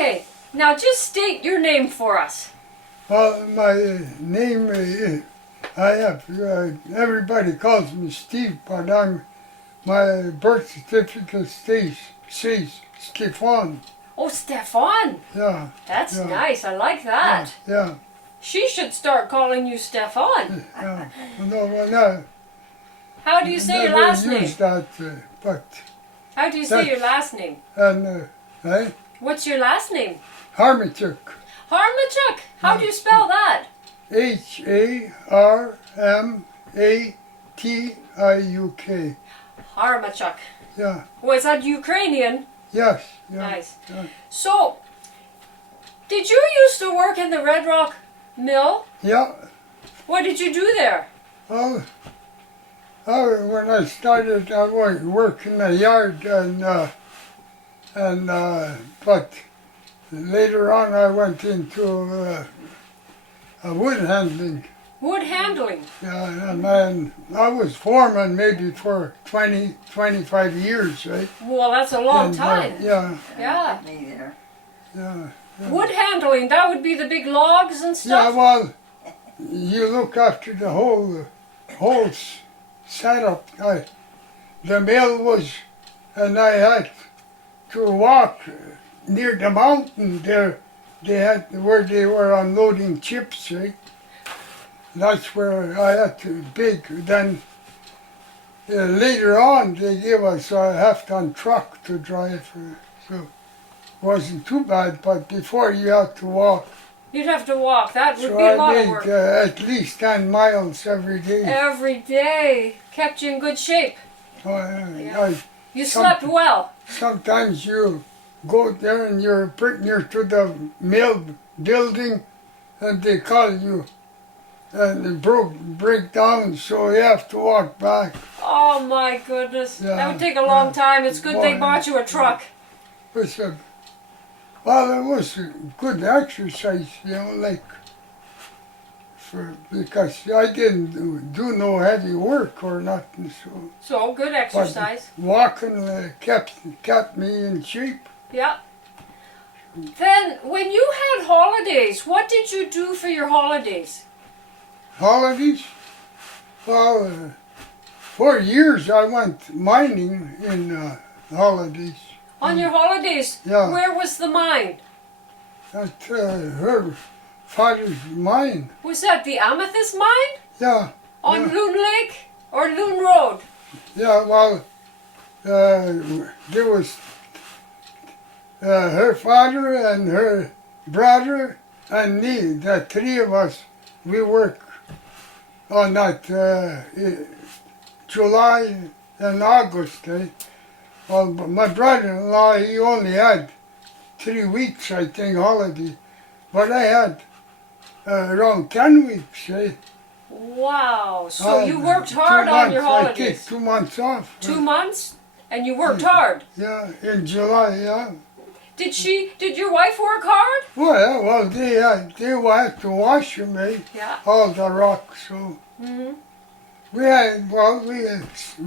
Okay, now just state your name for us. Well, my name everybody calls me Steve, but my birth certificate says Stefan. Oh, Stefan. Yeah. That's yeah, nice. I like that. Yeah. She should start calling you Stefan. Yeah. No. How do you say your last name? Use that, but. How do you say your last name? And What's your last name? Harmatiuk. Harmatiuk. How do you spell that? Harmatiuk. Harmatiuk. Yeah. Was that Ukrainian? Yes. Yeah, Nice. Yeah. So, did you used to work in the Red Rock mill? Yeah. What did you do there? Well, when I started, I worked in the yard, but later on I went into wood handling. Wood handling? Yeah, and I was foreman maybe for 25 years, right? Well, that's a long time. Yeah. Yeah. Yeah. Wood handling, that would be the big logs and Yeah, stuff? well, you look after the whole setup. The mill was, and I had to walk near the mountain there. They had where they were unloading chips, right? That's where I had to dig. Then later on, they gave us a half-ton truck to drive, so it wasn't too bad. But before you had to walk. You'd have to walk. That would So be a lot I of work. made at least 10 miles every day. Every day. Kept you in good shape. Yeah. You slept well. Sometimes you go there and you're pretty near to the mill building and they call you and it break down, so you have to walk back. Oh my goodness. Yeah, That would take a long time. It's good they Boy, bought you a truck. It was a good exercise, because I didn't do no heavy work or nothing, So, good exercise. But walking kept me in shape. Yeah. Then, when you had holidays, what did you do for your holidays? Holidays? Well, for years I went mining in holidays. On your holidays? Yeah. Where was the mine? At her father's mine. Was that the Amethyst mine? Yeah. On yeah. Loon Lake or Loon Road? Yeah, well, there was her father and her brother and me, the three of us, we worked on that July and August. Well, my brother-in-law, he only had 3 weeks, I think, holiday, but I had around 10 weeks. Wow, so you worked hard on your holidays. I take 2 months off. 2 months? And you worked hard? Yeah, in July, yeah. Did your wife work hard? Well, they had to wash them, Yeah. all the rocks, so. Mm-hmm.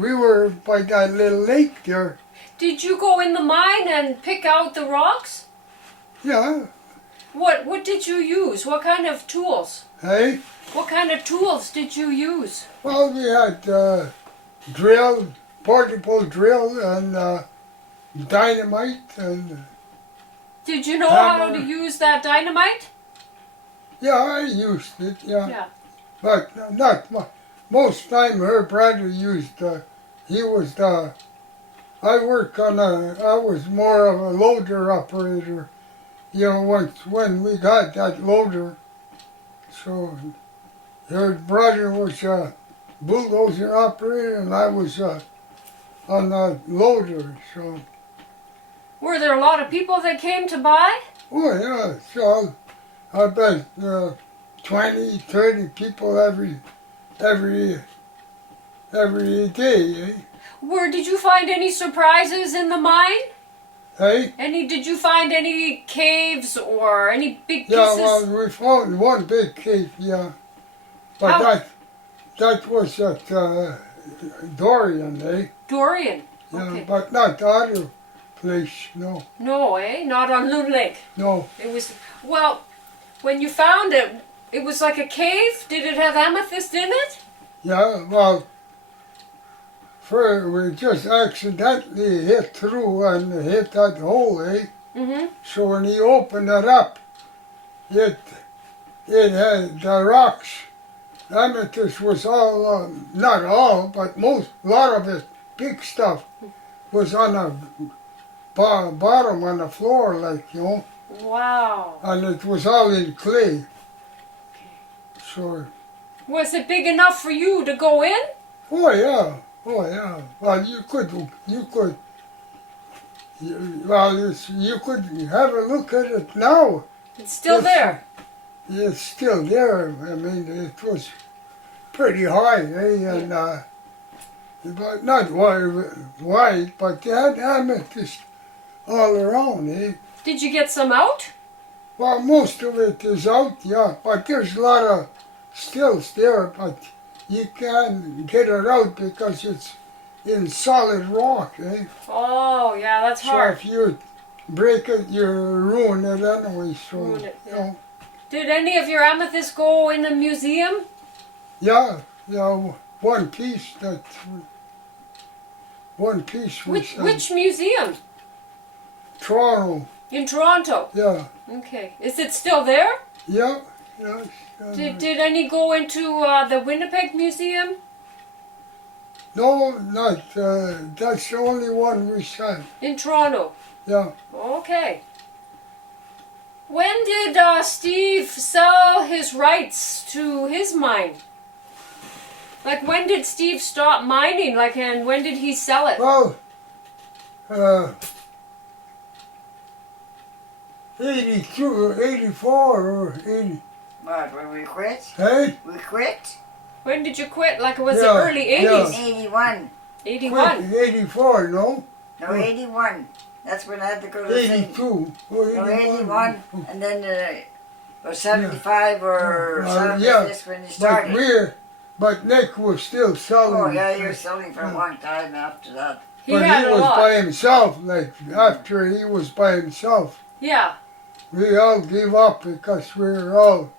We were by that little lake there. Did you go in the mine and pick out the rocks? Yeah. What did you use? What kind of tools? Hey? What kind of tools did you use? Well, we had portable drill and dynamite and Did you know hammer. how to use that dynamite? Yeah, I used it, Yeah. But not much. Most time her brother used, he was I was more of a loader operator, when we got that loader. So her brother was a bulldozer operator and I was on the loader, so. Were there a lot of people that came to buy? Oh yeah, so I bet 20, 30 people every day, Did you find any surprises in the mine? Hey? Did you find any caves or any big pieces? Yeah, well, we found one big cave, yeah. But that was at Dorian, Dorian, Yeah, okay. but not the other place, no, No, eh? Not on Loon Lake. no. It was, well, when you found it, it was like a cave. Did it have amethyst in it? Yeah, well, we just accidentally hit through and hit that hole, eh? Mm-hmm. So when he opened it up, it had the rocks. Amethyst was all, not all, but a lot of it, big stuff, was on the bottom on the floor, like, you know, Wow. and it was all in clay. So, Was it big enough for you to go in? oh yeah. Well, you could, you could have a look at it now. It's still It's- there. It's still there. I mean, it was pretty high, eh? And but not wide, but they had amethyst all around, eh? Did you get some out? Well, most of it is out, yeah, but there's a lot of stills there, but you can't get it out because it's in solid rock, eh? Oh, yeah, that's So hard. if you break it, you ruin it anyway. So, Ruin it, you know, Did any of your amethysts go in a museum? yeah, one piece was Which museum? Toronto, In Toronto. yeah, Okay. Is it still there? yeah. Did any go into the Winnipeg Museum? No, not, that's the only one we saw, In Toronto. yeah. Okay. When did Steve sell his rights to his mine? Like, when did Steve stop mining? Like, and when did he sell it? Well, 82, 84 or 80, What, when we quit? hey? We quit? When did you quit? Like, was it Yeah, early yeah. 80s? 81. 81. Quit in 84, no? No, 81. That's when I had to go to the thing. 82. Oh, No, 81. And then or 75 or yeah, 76 when you started. But Nick was still selling. Oh, yeah, you were selling for a long time after that. He But had he a was lot. by himself, like after he was by himself. Yeah. We all gave up because we were all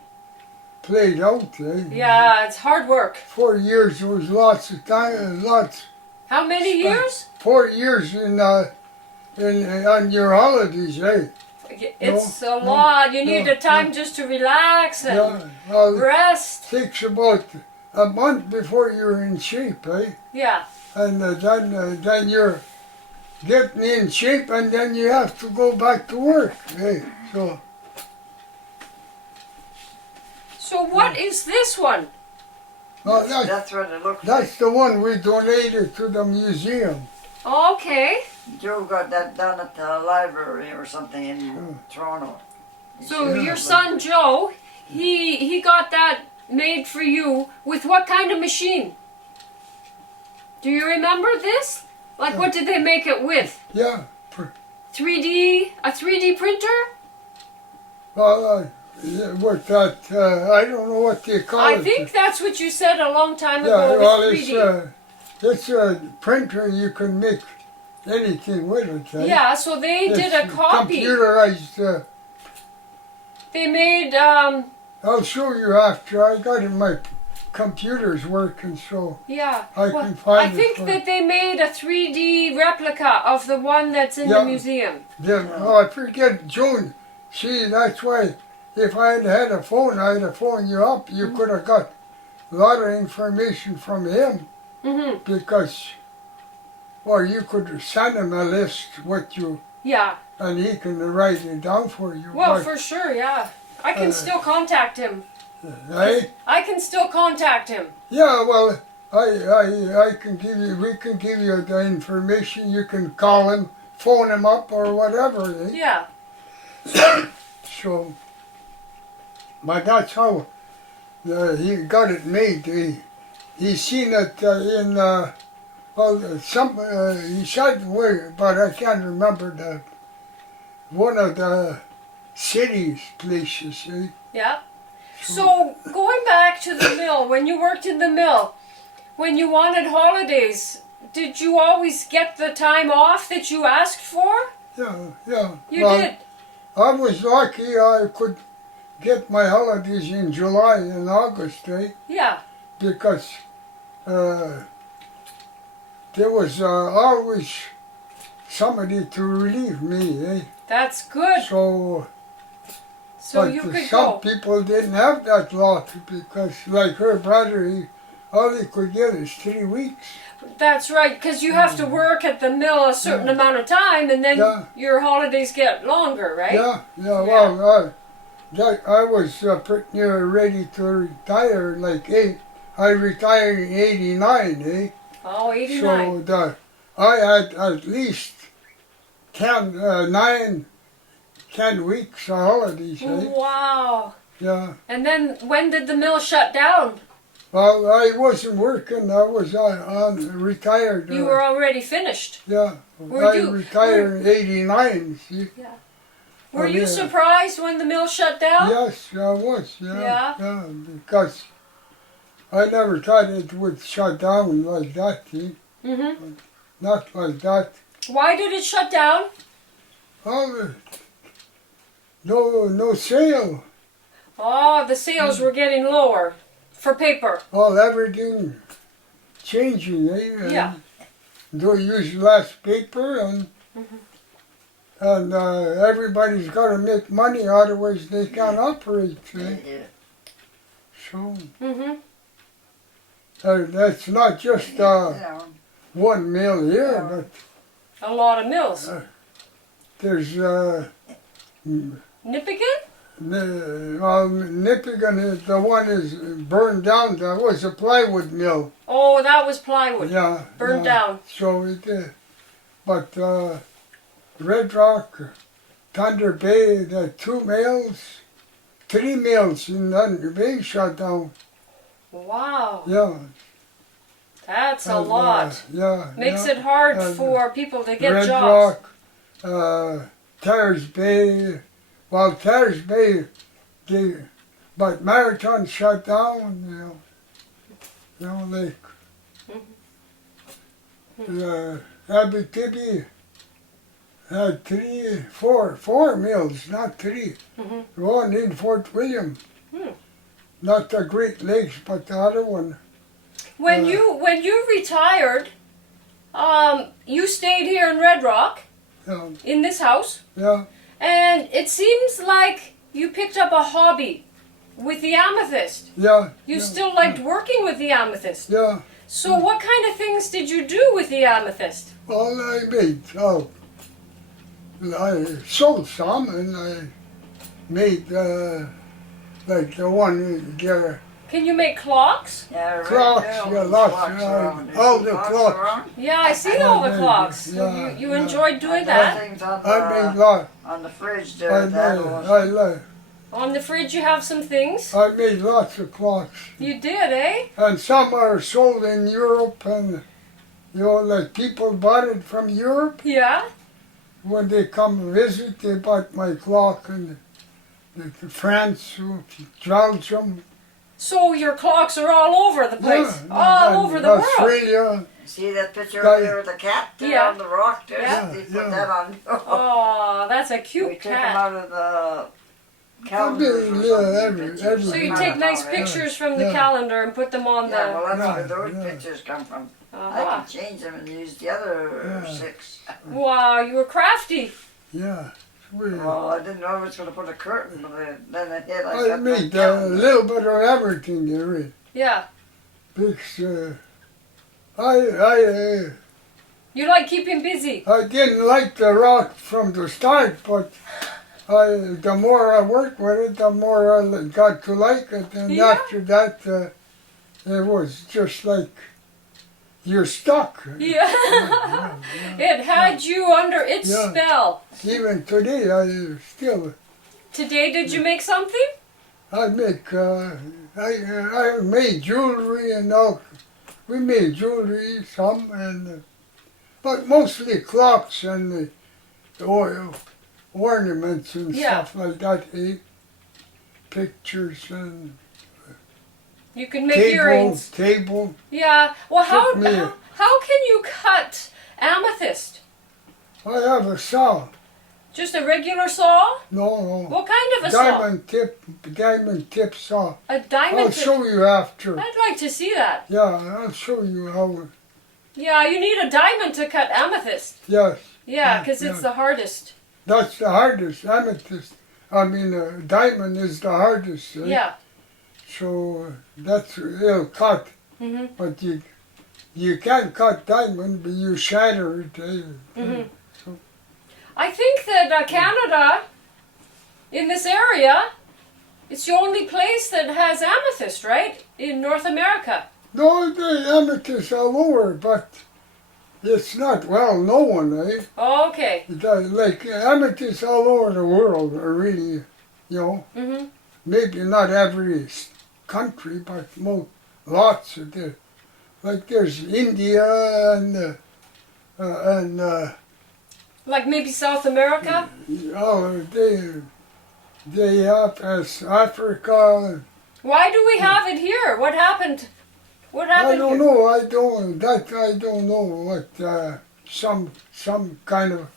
played out. Eh? Yeah, it's hard work. 4 years, there was lots of time, How many years? 4 years on your holidays, eh? It's a no, lot. You need no, a time just to relax and Yeah, well, it rest. takes about a month before you're in shape, eh? Yeah. And then you're getting in shape, and then you have to go back to work, eh? So what is this one? Well, That's what it looked that's the one we donated to the museum. Okay. like. Joe got that done at the library or something in Toronto. So Yeah. your son Joe, he got that made for you with what kind of machine? Do you remember this? Like, what did they make it with? Yeah. 3D, a 3D printer? Well, with that, I don't know what they call it. I think that's what you said a long time Yeah, ago well, with 3D. it's a printer. You can make anything with it. Eh? Yeah, so they did a It's copy. computerized. They made, I'll show you after. I got in my computer's working, so yeah. I Well, can find I it think for that they made a 3D replica of the one that's in the Yeah. museum. them. Oh, I forget, June. See, that's why if I had a phone, I'd have phoned you up. You could have got a lot of information from him Mm-hmm. because, or you could send him a list what you, Yeah. and he can write it down for you. Well, But, for sure, yeah. I can still contact him. eh? I can still contact him. Yeah, well, I can give you, we can give you the information. You can call him, phone him up, or whatever. Eh? Yeah. So, but that's how he got it made. He seen it in, well, he said where, but I can't remember one of the cities places. Eh? Yeah. So, going back to the mill, when you worked in the mill, when you wanted holidays, did you always get the time off that you asked for? Yeah. You Well, did. I was lucky I could get my holidays in July and August, Yeah. because there was always somebody to relieve me, That's good. So, So but you could some go. people didn't have that luck because, like her brother, all he could get is 3 weeks. That's right, because you have to work at the mill a certain amount of time, and then Yeah. your holidays get longer, right? Yeah. Well, I was pretty near ready to retire. I retired in '89, Oh, 89. So I had at least 10 weeks of holidays, Wow. Yeah. And then when did the mill shut down? Well, I wasn't working. I was retired. You were already finished. Yeah. Were I you- retired in '89. See? Were Oh, you yeah. surprised when the mill shut down? Yes, I was. Yeah? Yeah. Because I never thought it would shut down like that. See? Mm-hmm. Not like that. Why did it shut down? Oh, no sale. Oh, the sales were getting lower for paper. Everything changing, And Yeah. Don't use less paper and everybody's got to make money, otherwise they can't operate. Yeah. So Mm-hmm. that's not just one mill here, Yeah. but A lot of mills. there's Nipigon? Nipigon is the one is burned down. That was a plywood mill. Oh, that was plywood. Yeah, Burned down. So it did. But Red Rock, Thunder Bay, the 3 mills in Thunder Bay shut down. Wow. Yeah. That's a And, lot. Yeah. Makes yeah. it hard And for people to get Red jobs. Rock, Tars Bay. Well, Tars Bay, but Marathon shut down. Abitibi had 4 mills, not 3. One in Fort William. Not the Great Lakes, but the other one. When you retired, you stayed here in Red Rock, Yeah, in this house, yeah. and it seems like you picked up a hobby with the amethyst. Yeah. You yeah, still liked working with the amethyst. Yeah. So what kind of things did you do with the amethyst? Well, I made, I sold some and I made, like the one there, Can you make clocks? Yeah, right Clocks, there, all yeah, those lots, clocks yeah, around. There's all some the clocks clocks. around. Yeah, I see all the made- clocks. yeah, you yeah. enjoyed doing And that? things on I made the, lots. on the fridge there. On the fridge you have some things? I made lots of clocks. You did, eh? And some are sold in Europe and, like people bought it from Europe. Yeah? When they come visit, they bought my clock and France, Belgium. So your clocks are all over the place. Yeah, all and over the world. Australia. See that picture Guy- over there with the cat there Yeah. on the rock there? Yeah. They put Yeah. that on. Oh, that's a We cute took them cat. out of the calendars or Yeah, something. every- pictures. every- So you Yeah. take nice Yeah. pictures from the Yeah. calendar and put them on Yeah, the... well that's Yeah, where those yeah. pictures come from. I Uh-huh. can change them and use the other Yeah. 6. Wow, you were crafty. Yeah. Sweet. Well, I didn't know I was going to put a curtain, but then I did. I I got made that a calendar. little bit of everything there is. Yeah. Because I You like keeping busy. didn't like the rock from the start, but the more I worked with it, the more I got to like it. And Yeah. after that, it was just like you're stuck. Yeah. It had you under its Yeah. spell. Even today, I still Today, did you make something? I make I made jewelry and all. We made jewelry some and but mostly clocks and ornaments and Yeah. stuff like that. Pictures and You can make earrings. table. Yeah. Well, Took me How can you cut amethyst? I have a saw. Just a regular saw? No. What kind of a saw? Diamond tip saw. A diamond I'll tip? show you after. I'd like to see that. Yeah, I'll show you how. Yeah, you need a diamond to cut amethyst. Yes. Yeah, because it's the hardest. That's the hardest. Amethyst. I mean, diamond is the hardest. Eh? Yeah. So that's it'll cut. Mhm. But you can't cut diamond, but you shatter it. Mhm. I think that Canada, in this area, it's the only place that has amethyst, right? In North America. No, the amethyst all over, but it's not well known, eh? Oh, okay. Like amethyst all over the world are really, Mhm. maybe not every country, but lots of there. Like there's India and Like maybe South America. they have as Africa. Why do we have it here? What happened? What I happened? don't here? know. I don't know what some kind of.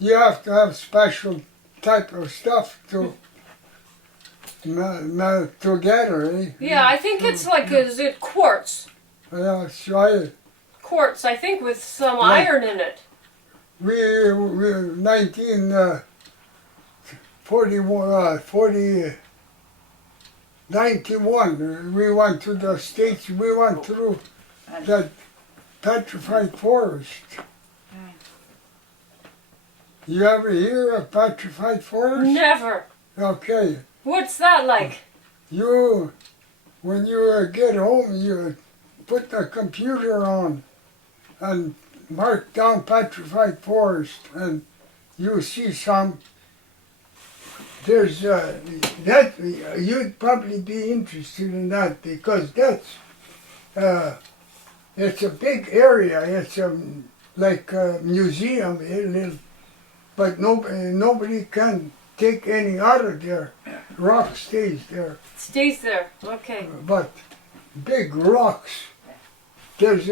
You have to have special type of stuff to together, eh? Yeah, I think it's like is it quartz? Yeah, so Quartz, I think, with some Like- iron in it. we 91, we went to the States, we went through that petrified forest. You ever hear of petrified forest? Never. Okay. What's that like? When you get home, you put the computer on and mark down petrified forest, and you see some. There's that you'd probably be interested in that because that's it's a big area. It's like a museum, but nobody can take any out of there. Rock stays there. It stays there. Okay. But big rocks. There's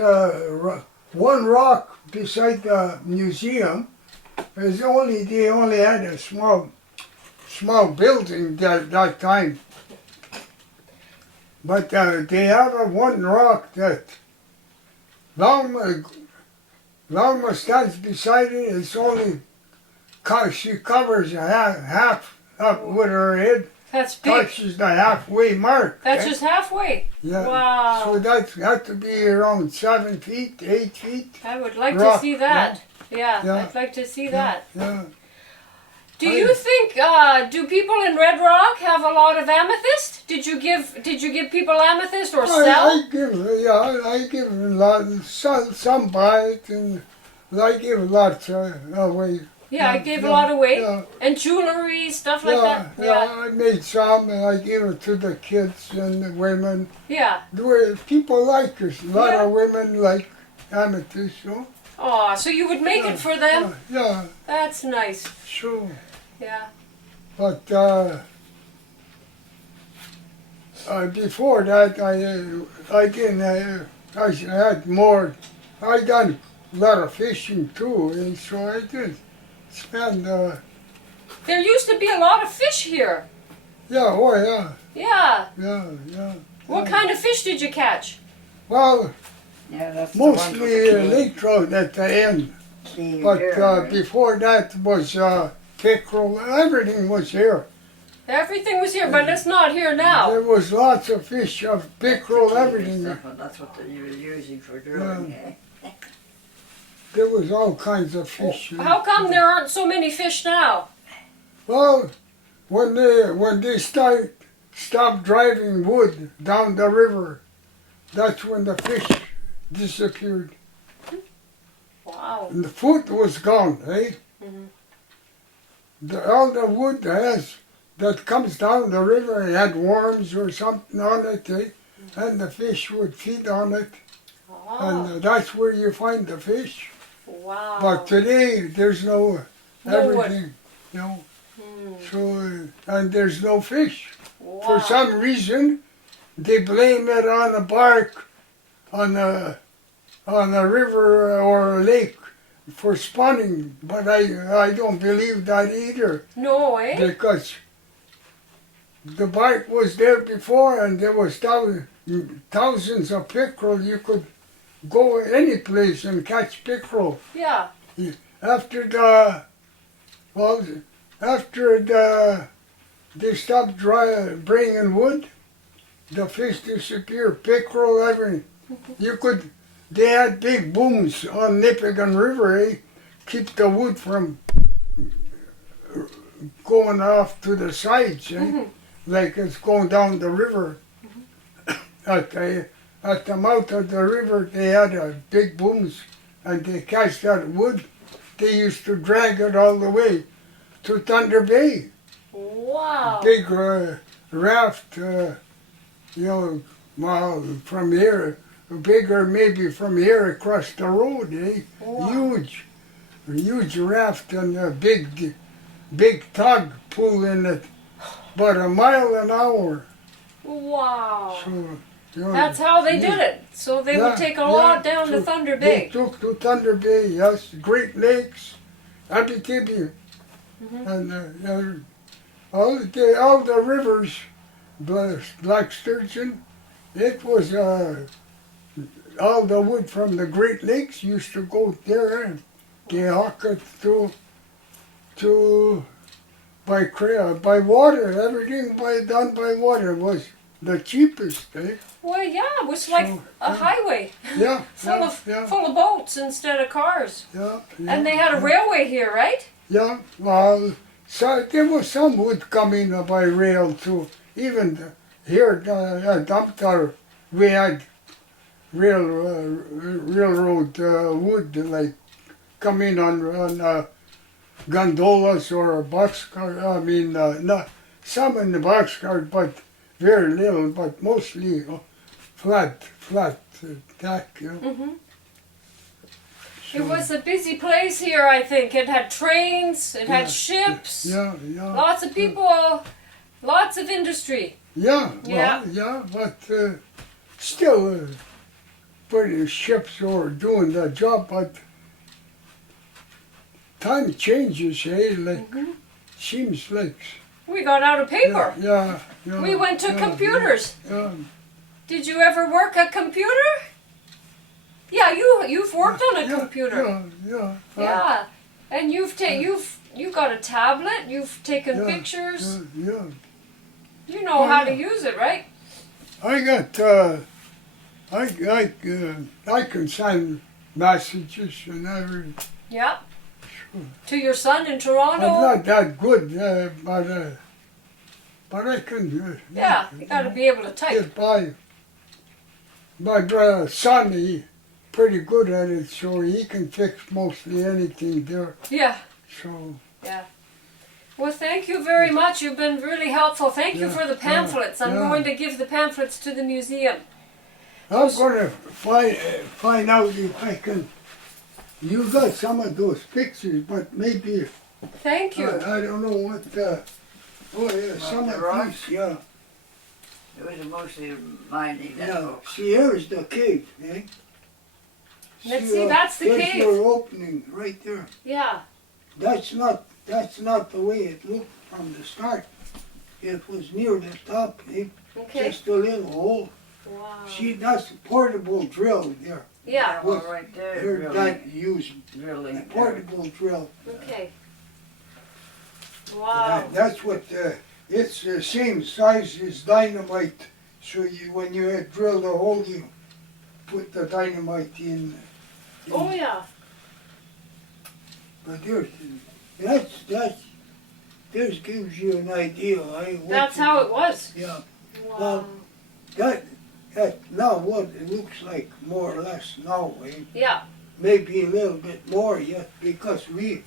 one rock beside the museum. They only had a small building that time. But they have one rock that Velma stands beside it. It's only she covers half up with her head. That's big. Touches the halfway mark. That's eh? just halfway. Yeah. Wow. So that had to be around 7 feet, 8 feet. I would like rock, to see that. Yeah, Yeah. I'd like to see that. Yeah. Do you think do people in Red Rock have a lot of amethyst? Did you give people amethyst or sell? I give a lot. Some buy it, and I give lots away. Yeah, I gave a lot away. Yeah. And jewelry, stuff like that. Yeah, I made some, and I gave it to the kids and the women. Yeah. People like it. A lot Yeah. of women like amethyst, Oh, so you would make it for them? Yeah, That's nice. sure. Yeah. But before that, I didn't. I had more. I done a lot of fishing too, and so I did spend. There used to be a lot of fish here. Yeah. Oh yeah. Yeah. Yeah. What kind of fish did you catch? Well, Yeah, that's the ones with mostly the lake trout at the end, key but here, right? before that was pickerel. Everything was here. Everything was here, but it's not here now. There was lots of fish, of pickerel, everything. That's what they were using for drilling. Eh? There was all kinds of fish. How come there aren't so many fish now? Well, when they stopped driving wood down the river, that's when the fish disappeared. Wow. And the food was gone, eh? Mhm. All the wood that comes down the river, it had worms or something on it, eh? And the fish would feed on it. Oh, And that's where you find the fish. wow. But today, there's no No wood. everything, Hmm. So, and there's no fish. Wow. For some reason, they blame it on the bark, on the on a river or a lake for spawning, but I don't believe that either, No, eh? because the bark was there before and there was thousands of pickerel. You could go any place and catch pickerel. Yeah. After they stopped bringing wood, the fish disappeared, pickerel, everything. They had big booms on Nipigon River, keep the wood from going off to the sides, like it's going down the river. At the mouth of the river, they had big booms, and they catch that wood. They used to drag it all the way to Thunder Bay. Wow. Big raft, from here, bigger maybe from here across the road, Wow. Huge raft and a big tug pulling it about a mile an hour. Wow. So, That's how they did it. So they would take a lot down to Thunder Bay. They took to Thunder Bay, yes, Great Lakes, Abitibi, and all the rivers, Black Sturgeon. It was all the wood from the Great Lakes used to go there, and they hawk it by water. Everything done by water was the cheapest, Well, yeah, it was like a highway Yeah, full of boats instead of cars. yeah. And they had a railway here, right? Yeah, well, so there was some wood coming by rail too. Even here at Dumptar, we had railroad wood like coming on gondolas or a boxcar. I mean, not some in the boxcar, but very little, but mostly flat tack. It was a busy place here, I think. It had trains, it had ships, Yeah. lots of people, lots of industry. Yeah, Yeah. well, yeah, but still, British ships were doing the job, but time changes, like, seems like. We got out of paper. Yeah. We went to computers. Yeah. Did you ever work a computer? Yeah, you've worked on a computer. Yeah. Yeah, and you've got a tablet. You've taken pictures. Yeah. You know how to use it, right? I got, I can send messages and everything. Yeah. To your son in Toronto. I'm not that good, but I can. Yeah, you got to be able to type. Get by. My son, he pretty good at it, so he can fix mostly anything there. Yeah. So. Yeah. Well, thank you very much. You've been really helpful. Thank you for the pamphlets. I'm going to give the pamphlets to the museum. I'm going to find out if I can. You got some of those pictures, but maybe. Thank you. I don't know what. Some of rocks? these. Yeah. It was mostly mining. See, here's the cave, Let's see, that's the there's cave. your opening right there. Yeah. That's not the way it looked from the start. It was near the top, Okay. just a little hole. Wow. See, that's a portable drill there. Yeah. Well, right there. Here, Really, that used drilling. a portable drill. Okay. Wow. That's what, it's the same size as dynamite. So when you had drilled a hole, you put the dynamite in. Oh yeah. But this gives you an idea. That's how it was. Yeah. Wow. That now what it looks like more or less now, Yeah. maybe a little bit more yet, because we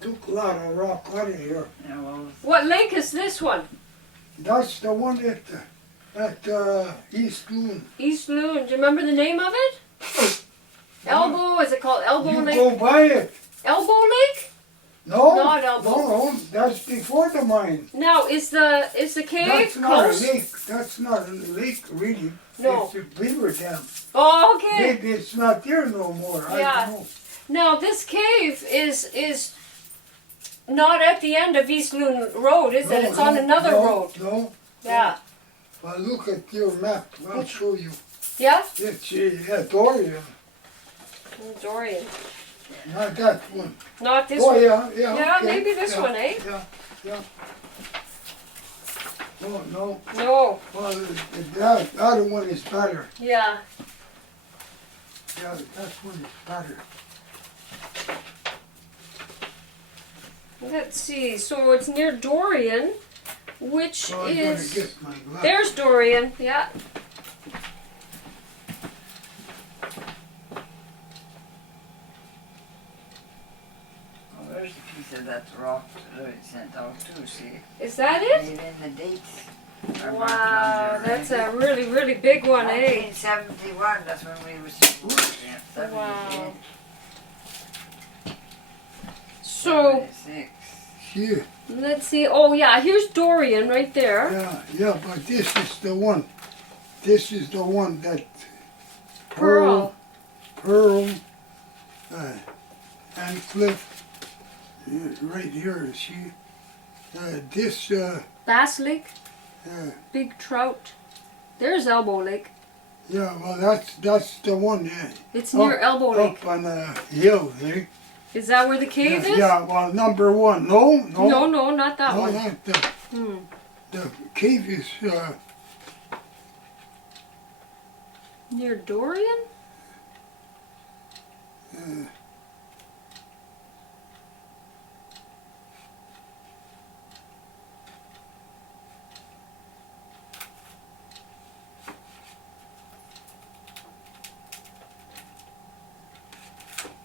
took a lot of rock out of here. Yeah, well, What lake is this one? That's the one at East Loon. East Loon. Do you remember the name of it? Elbow. Is it called Elbow You Lake? go by it. Elbow Lake? No, Not Elbow. no, that's before the mine. Now is the cave That's not close? a lake. That's not a lake, really. No. It's a beaver dam. Oh, okay. Maybe it's not there no more. Yeah. I don't know. Now this cave is not at the end of East Loon Road, is it? It's on another road. No. Yeah. Well, look at your map. I'll show you. Yeah? It's Dorian. Dorian. Not that one. Not this Oh, one. yeah. Yeah, Okay. maybe this one, eh? Yeah. Oh, no. No. Well, that other one is better. Yeah. Yeah, that one is better. Let's see. So it's near Dorian, which Oh, I gotta is... get my glass. There's Dorian, yeah. Oh, there's a piece of that rock that I sent out too, see? Is that it? Even the dates are marked Wow, on there. that's a really, really big one, eh? 1971, that's when we was supposed to get 78. Wow. So, 76. Here. let's see. Oh, yeah, here's Dorian right there. Yeah, but this is the one. This is the one that Pearl. Pearl, and Cliff, right here, see? This, Bass Lake, Big Trout. There's Elbow Lake. yeah, well, that's the one, It's near Elbow Lake. up on the hill, eh? Is that where the cave is? Yeah, well, number one, no, No, not that no, one. not the, Hmm. the cave is, Near Dorian?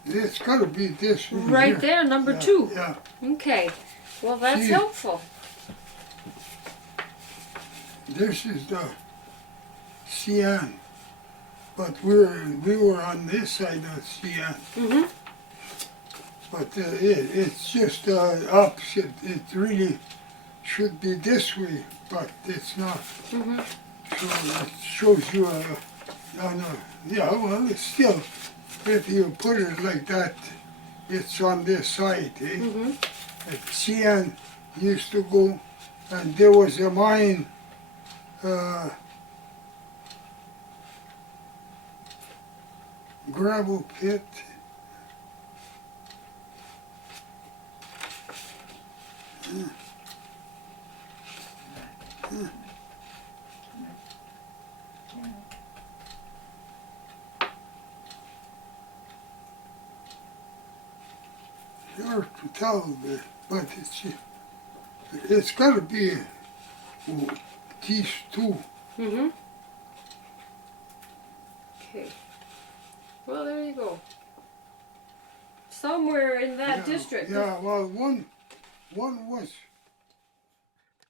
it's gotta be this one Right here. there, number Yeah, 2. Yeah. Okay. Well, that's See. helpful. This is the Cian, but we were on this side of Cian, Mm-hmm. but it's just opposite. It really should be this way, but it's not. Mm-hmm. So it shows you yeah, well, it's still, if you put it like that, it's on this side, eh? Mm-hmm. Cian used to go, and there was a mine. Gravel pit. Hard to tell, but it's got to be these two. Mm-hmm. Okay. Well, there you go. Somewhere in that district. Yeah, well, one was